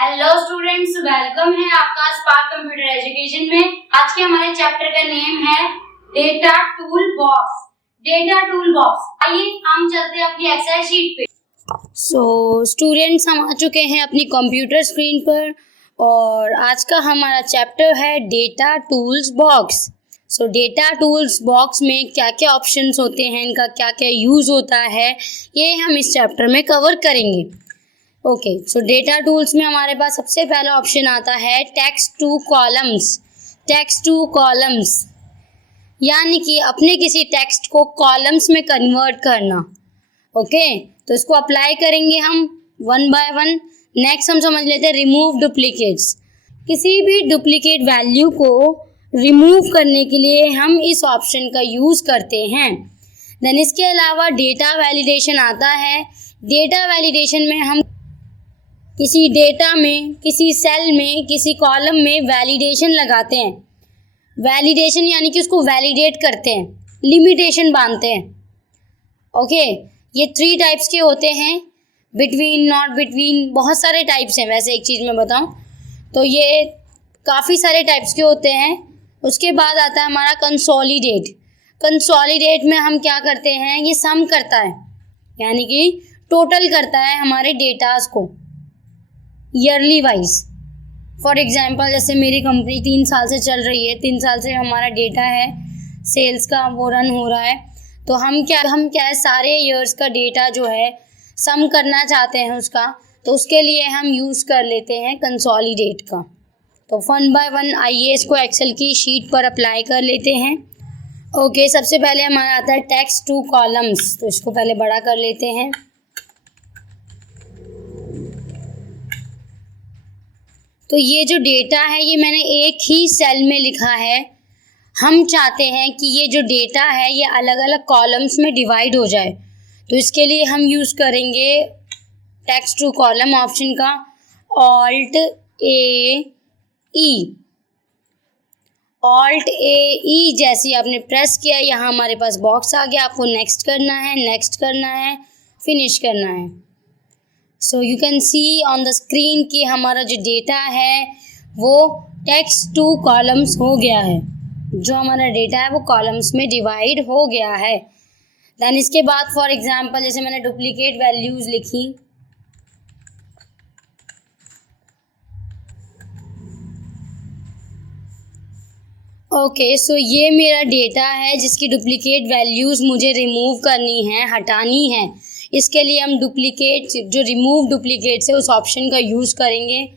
Hello students, welcome है आपका spark computer education में। आज के हमारे चैप्टर का नेम है data tool box. Data tool box. आइए हम चलते हैं अपनी एक्सेल शीट पे। स्टूडेंट्स, हम आ चुके हैं अपनी कंप्यूटर स्क्रीन पर और आज का हमारा चैप्टर है data tools box. Data tools box में क्या क्या ऑप्शंस होते हैं, इनका क्या क्या यूज़ होता है, ये हम इस चैप्टर में कवर करेंगे। ओके, सो डेटा टूल्स में हमारे पास सबसे पहला ऑप्शन आता है text two columns. Text two columns यानी कि अपने किसी टेक्स्ट को कॉलम्स में कन्वर्ट करना। ओके, तो इसको अप्लाई करेंगे हम वन बाय वन। नेक्स्ट हम समझ लेते हैं रिमूव डुप्लीकेट्स। किसी भी डुप्लीकेट वैल्यू को रिमूव करने के लिए हम इस ऑप्शन का यूज़ करते हैं। देन इसके अलावा डेटा वैलिडेशन आता है। डेटा वैलिडेशन में हम किसी डेटा में, किसी सेल में, किसी कॉलम में वैलिडेशन लगाते हैं। वैलिडेशन यानी कि उसको वैलिडेट करते हैं, लिमिटेशन बांधते हैं। ओके, ये 3 टाइप्स के होते हैं, बिटवीन, नॉट बिटवीन, बहुत सारे टाइप्स हैं। वैसे एक चीज़ मैं बताऊं तो ये काफ़ी सारे टाइप्स के होते हैं। उसके बाद आता है हमारा कंसोलिडेट। कंसोलिडेट में हम क्या करते हैं, ये सम करता है यानी कि टोटल करता है हमारे डेटास को ईयरली वाइज। फॉर एग्जांपल, जैसे मेरी कंपनी 3 साल से चल रही है, 3 साल से हमारा डेटा है सेल्स का, वो रन हो रहा है। तो हम क्या है, सारे ईयर्स का डेटा जो है सम करना चाहते हैं उसका, तो उसके लिए हम यूज़ कर लेते हैं कंसोलिडेट का। तो वन बाय वन आइए इसको एक्सेल की शीट पर अप्लाई कर लेते हैं। ओके, सबसे पहले हमारा आता है टेक्स्ट टू कॉलम्स। तो इसको पहले बड़ा कर लेते हैं। तो ये जो डेटा है ये मैंने एक ही सेल में लिखा है। हम चाहते हैं कि ये जो डेटा है ये अलग अलग कॉलम्स में डिवाइड हो जाए, तो इसके लिए हम यूज़ करेंगे टेक्स्ट टू कॉलम ऑप्शन का ऑल्ट ए ई। ऑल्ट ए ई जैसे आपने प्रेस किया, यहाँ हमारे पास बॉक्स आ गया। आपको नेक्स्ट करना है, नेक्स्ट करना है, फिनिश करना है। So you can see on the screen कि हमारा जो डेटा है वो टेक्स्ट टू कॉलम्स हो गया है। जो हमारा डेटा है वो कॉलम्स में डिवाइड हो गया है। देन इसके बाद फॉर एग्जांपल जैसे मैंने डुप्लीकेट वैल्यूज़ लिखी, ओके, सो ये मेरा डेटा है जिसकी डुप्लीकेट वैल्यूज़ मुझे रिमूव करनी है, हटानी है। इसके लिए हम डुप्लीकेट, जो रिमूव डुप्लीकेट्स है उस ऑप्शन का यूज़ करेंगे।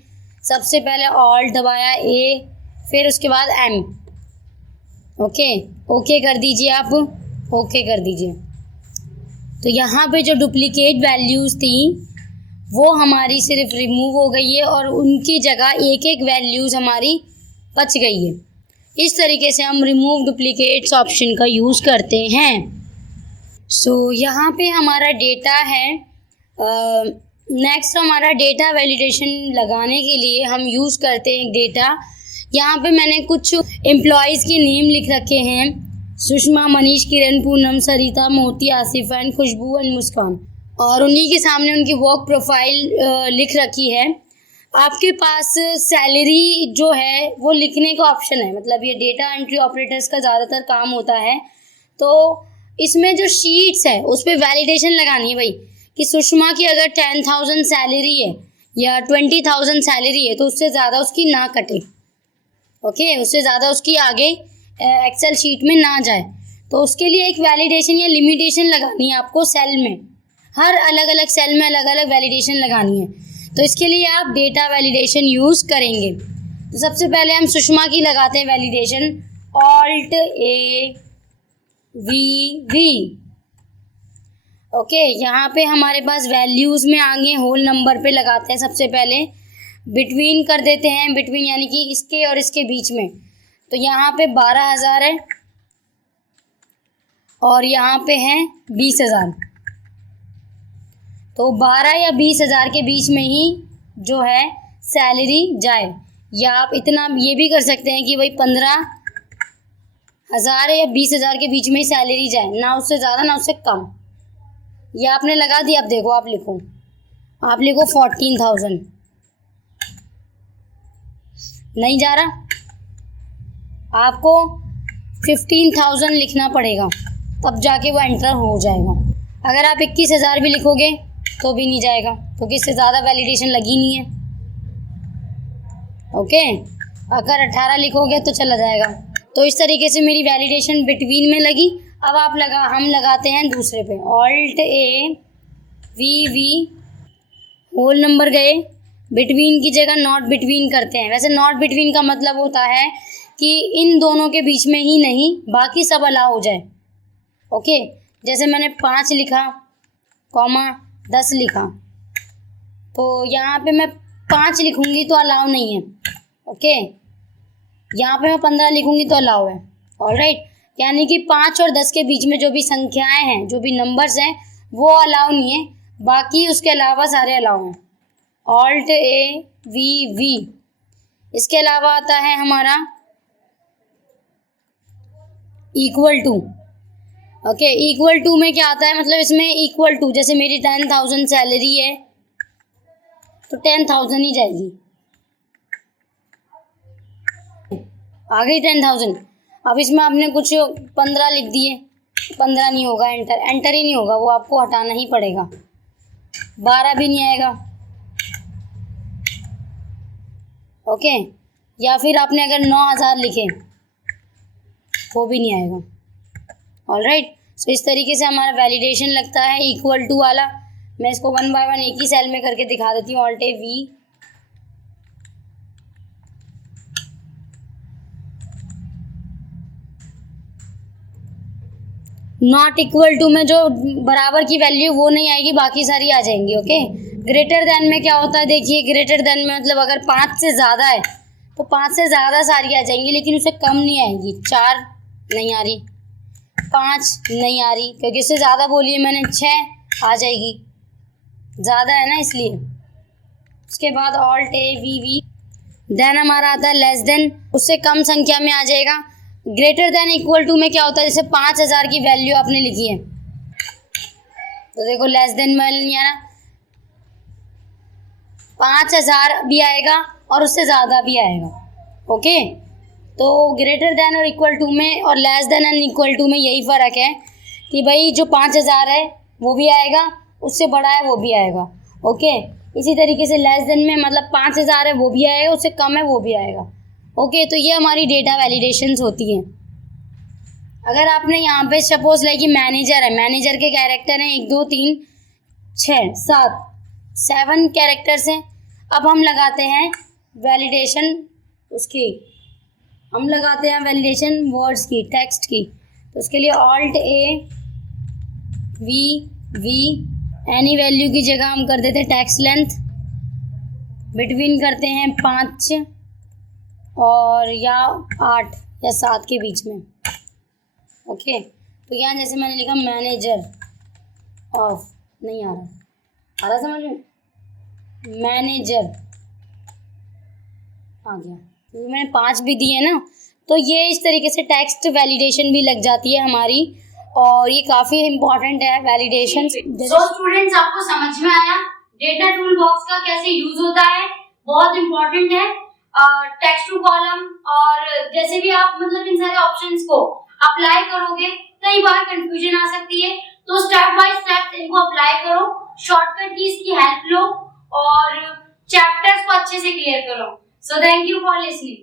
सबसे पहले ऑल्ट दबाया ए, फिर उसके बाद एम। ओके कर दीजिए, आप ओके कर दीजिए। तो यहाँ पे जो डुप्लीकेट वैल्यूज़ थी वो हमारी सिर्फ रिमूव हो गई है और उनकी जगह एक एक वैल्यूज़ हमारी बच गई है। इस तरीके से हम रिमूव डुप्लीकेट्स ऑप्शन का यूज़ करते हैं। यहाँ पे हमारा डेटा है। नेक्स्ट हमारा डेटा वैलिडेशन लगाने के लिए हम यूज़ करते हैं डेटा। यहाँ पे मैंने कुछ एम्प्लॉयज़ के नेम लिख रखे हैं, सुषमा, मनीष, किरण, पूनम, सरिता, मोती, आसिफ एंड खुशबू एंड मुस्कान, और उन्हीं के सामने उनकी वर्क प्रोफाइल लिख रखी है। आपके पास सैलरी जो है वो लिखने का ऑप्शन है, मतलब ये डेटा एंट्री ऑपरेटर्स का ज़्यादातर काम होता है। तो इसमें जो शीट्स है उस पर वैलिडेशन लगानी है भाई, कि सुषमा की अगर 10,000 सैलरी है या 20,000 सैलरी है तो उससे ज़्यादा उसकी ना कटे। ओके, उससे ज़्यादा उसकी आगे एक्सेल शीट में ना जाए। तो उसके लिए एक वैलिडेशन या लिमिटेशन लगानी है आपको सेल में। हर अलग अलग सेल में अलग अलग वैलिडेशन लगानी है। तो इसके लिए आप डेटा वैलिडेशन यूज़ करेंगे। तो सबसे पहले हम सुषमा की लगाते हैं validation, alt A we. Okay, यहाँ पे हमारे पास वैल्यूज़ में आगे होल नंबर पे लगाते हैं। सबसे पहले बिटवीन कर देते हैं, बिटवीन यानी कि इसके और इसके बीच में। तो यहाँ पे 12,000 है और यहाँ पे है 20,000। तो 12 या 20,000 के बीच में ही जो है सैलरी जाए। या आप इतना ये भी कर सकते हैं कि भाई 15,000 या 20,000 के बीच में ही सैलरी जाए, ना उससे ज़्यादा ना उससे कम। या आपने लगा दिया, अब देखो आप लिखो 14,000। नहीं जा रहा, आपको 15,000 लिखना पड़ेगा, तब जाके वो एंटर हो जाएगा। अगर आप 21,000 भी लिखोगे तो भी नहीं जाएगा, क्योंकि इससे ज़्यादा वैलिडेशन लगी नहीं है। ओके, अगर 18 लिखोगे तो चला जाएगा। तो इस तरीके से मेरी वैलिडेशन बिटवीन में लगी। अब हम लगाते हैं दूसरे पे, alt A V V whole number गए, बिटवीन की जगह नॉट बिटवीन करते हैं। वैसे नॉट बिटवीन का मतलब होता है कि इन दोनों के बीच में ही नहीं, बाकी सब अलाउ हो जाए। ओके, जैसे मैंने 5 लिखा, कॉमा 10 लिखा, तो यहाँ पे मैं 5 लिखूँगी तो अलाउ नहीं है। ओके, यहाँ पे मैं 15 लिखूँगी तो अलाउ है। ऑलराइट, यानी कि 5 और 10 के बीच में जो भी संख्याएं हैं, जो भी नंबर्स हैं, वो अलाउ नहीं है, बाकी उसके अलावा सारे अलाउ हैं। Alt A V V. इसके अलावा आता है हमारा equal to. Okay, equal to में क्या आता है, मतलब इसमें इक्वल टू, जैसे मेरी 10,000 सैलरी है तो 10,000 ही जाएगी, आ गई 10,000। अब इसमें आपने कुछ 15 लिख दिए, 15 नहीं होगा, एंटर ही नहीं होगा, वो आपको हटाना ही पड़ेगा। 12 भी नहीं आएगा। ओके, या फिर आपने अगर 9,000 लिखे वो भी नहीं आएगा। ऑलराइट, सो इस तरीके से हमारा वैलिडेशन लगता है इक्वल टू वाला। मैं इसको 1 बाय 1 एक ही सेल में करके दिखा देती हूँ। Alt A V, not equal to में जो बराबर की वैल्यू वो नहीं आएगी, बाकी सारी आ जाएंगी। ओके, ग्रेटर देन में क्या होता है, देखिए ग्रेटर देन में मतलब अगर 5 से ज़्यादा है तो 5 से ज़्यादा सारी आ जाएंगी, लेकिन उससे कम नहीं आएंगी। 4 नहीं आ रही, 5 नहीं आ रही, क्योंकि इससे ज़्यादा बोलिए मैंने, 6 आ जाएगी, ज़्यादा है ना इसलिए। उसके बाद alt A V V, then हमारा आता है लेस देन, उससे कम संख्या में आ जाएगा। ग्रेटर देन इक्वल टू में क्या होता है, जैसे 5,000 की वैल्यू आपने लिखी है तो देखो लेस देन में नहीं आ रहा, 5,000 भी आएगा और उससे ज़्यादा भी आएगा। ओके, तो ग्रेटर देन और इक्वल टू में और less than and equal to में यही फ़र्क है कि भाई जो 5,000 है वो भी आएगा, उससे बड़ा है वो भी आएगा। ओके, इसी तरीके से लेस देन में मतलब 5,000 है वो भी आएगा, उससे कम है वो भी आएगा। ओके, तो ये हमारी डेटा वैलिडेशंस होती हैं। अगर आपने यहाँ पे सपोज लाइक कि मैनेजर है, मैनेजर के कैरेक्टर हैं 1 2 3 6 7 कैरेक्टर्स हैं। अब हम लगाते हैं वैलिडेशन उसकी, हम लगाते हैं वैलिडेशन वर्ड्स की, टेक्स्ट की। तो उसके लिए alt A V V, any value की जगह हम कर देते हैं टेक्स्ट लेंथ, बिटवीन करते हैं 5 और या 8 या 7 के बीच में। ओके, तो यहाँ जैसे मैंने लिखा मैनेजर ऑफ, नहीं आ रहा समझ में, मैनेजर आ गया, तो मैंने 5 भी दिए ना। तो ये इस तरीके से टेक्स्ट वैलिडेशन भी लग जाती है हमारी, और ये काफ़ी इम्पोर्टेंट है वैलिडेशन। सो स्टूडेंट्स, आपको समझ में आया डेटा टूल बॉक्स का कैसे यूज होता है, बहुत इम्पोर्टेंट है। टेक्स्ट टू कॉलम और जैसे भी आप मतलब इन सारे ऑप्शंस को अप्लाई करोगे, कई बार कंफ्यूजन आ सकती है, तो स्टेप बाय स्टेप इनको अप्लाई करो, शॉर्टकट कीज की हेल्प लो और चैप्टर्स को अच्छे से क्लियर करो। So thank you for listening.